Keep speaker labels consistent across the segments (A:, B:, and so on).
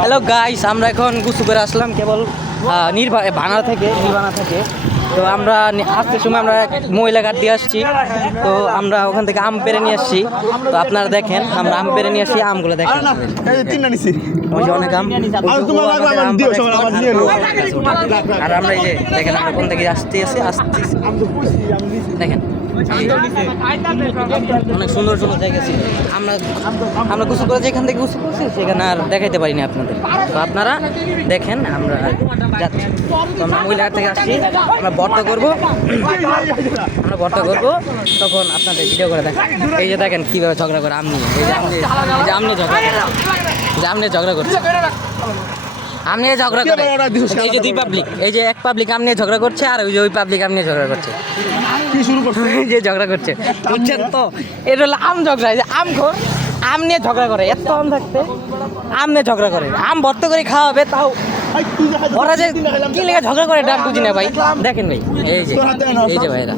A: Hello guys আমরা এখন গুসুপের আসলাম কেবল নির্বা ভাঙা থেকে নির্বাণা থেকে। তো আমরা আসতে সময় আমরা এক মহিলা ঘাট দিয়ে আসছি। তো আমরা ওখান থেকে আম পেরে নিয়ে আসছি। তো আপনারা দেখেন আমরা আম পেরে নিয়ে আসছি আমগুলো দেখেন।
B: তিনটা নিছি।
A: ওই যে অনেক আম।
B: আর আমার
A: আম
B: দিও
A: পাড়ে
B: সবার আমার নিয়ে নিও
A: আর আমরা এই যে দেখেন আমরা কোন থেকে আসতে আসি আসতে
B: আমি তো কইছি আমি নিছি
A: দেখেন। অনেক সুন্দর সুন্দর জায়গা ছিল। আমরা আমরা গোসল করে যেখান থেকে গোসল করছি সেখানে আর দেখাইতে পারিনি আপনাদের। তো আপনারা দেখেন আমরা যাচ্ছি। তো আমরা মহিলাঘাট থেকে আসছি। আমরা বর্তা করব। আমরা বর্তা করব। তখন আপনাদের ভিডিও করে দেখেন এই যে দেখেন কীভাবে ঝগড়া করে আম নিয়ে এই যে আম এই যে আম ঝগড়া করে। যে আম নিয়ে ঝগড়া করছে। আম নিয়ে ঝগড়া করে। এই যে দুই পাবলিক এই যে এক পাবলিক আম নিয়ে ঝগড়া করছে আর ওই যে ওই পাবলিক আম নিয়ে ঝগড়া করছে।
B: কি শুরু করছ?
A: এই যে ঝগড়া করছে। বুঝছেন তো? এটা হলো আম ঝগড়া। এই যে আম খোর আম নিয়ে ঝগড়া করে। এত আম থাকতে। আম নিয়ে ঝগড়া করে। আম ভর্ত করে খাওয়াবে তাও ওরা যে কি লেগে ঝগড়া করে আমি বুঝি না ভাই? দেখেন ভাই এই যে এই যে ভাইরা।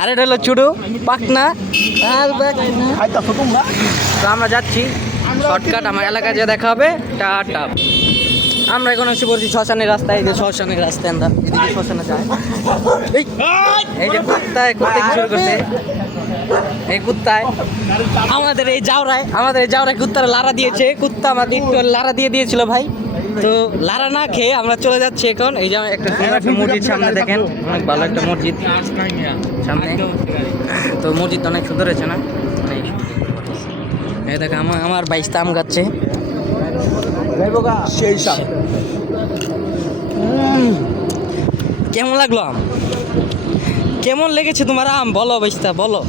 A: আর এটা হলো চুডু পাকনা তো আমরা যাচ্ছি শর্টকাট আমার এলাকায় যে দেখা হবে টাটা আমরা এখন এসে পড়ছি শ্মশানের রাস্তায় এই যে শ্মশানের রাস্তায় আমরা এদিকে শ্মশানে যাই। এই যে কুত্তায় কুত্তা শুরু করছে? এই কুত্তায়। আমাদের এই জাউরায় আমাদের এই জাউরায় কুত্তারা লারা দিয়েছে। কুত্তা আমাদের একটু লারা দিয়ে দিয়েছিল ভাই। তো লারা না খেয়ে আমরা চলে যাচ্ছি এখন। এই যে একটা সুন্দর একটা মসজিদ সামনে দেখেন। অনেক ভালো একটা মসজিদ। সামনে। তো মসজিদ অনেক সুন্দর হয়েছে না? অনেক এই দেখো আমার আমার বাইশটা আম গাচ্ছে
B: সেই
A: কেমন লাগল আম? কেমন লেগেছে তোমার আম? বলো বাইশটা বলো।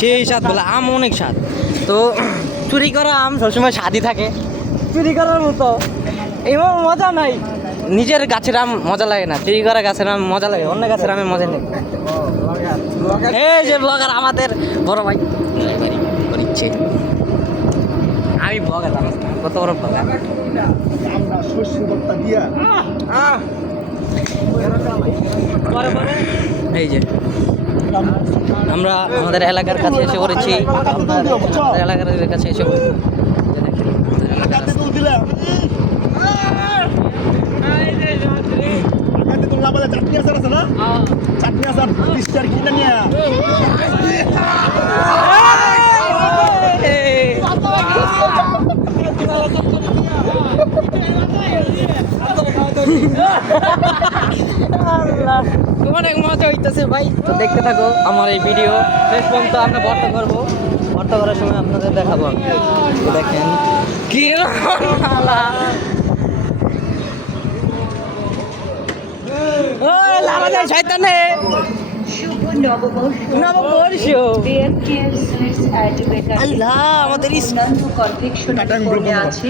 B: সেই
A: স্বাদ বলে আম অনেক স্বাদ। তো চুরি করা আম সবসময় স্বাদই থাকে। চুরি করার মতো। এমন মজা নাই। নিজের গাছের আম মজা লাগে না। চুরি করা গাছের আম মজা লাগে অন্য গাছের আমে মজা নেই। এই যে ব্লগার আমাদের বড় ভাই। ইচ্ছে আমি ব্লগার কত বড় ব্লগার এই যে আমরা আমাদের এলাকার কাছে এসে আমাদের এলাকার কাছে এসে পড়েছি এই যে দেখেন, আমাদের এলাকার
B: কাতে তো দিলাম। চাটনি আসার আছে
A: অনেক মজা হইতেছে ভাই। তো দেখতে থাকো আমার এই ভিডিও। শেষ পর্যন্ত আমরা ভর্তা করব। ভর্তা করার সময় আপনাদের দেখাবো দেখেন কি ওই লালা যায় শয়তানে
C: নববর্ষ।
A: আল্লাহ আমাদের
C: আছে।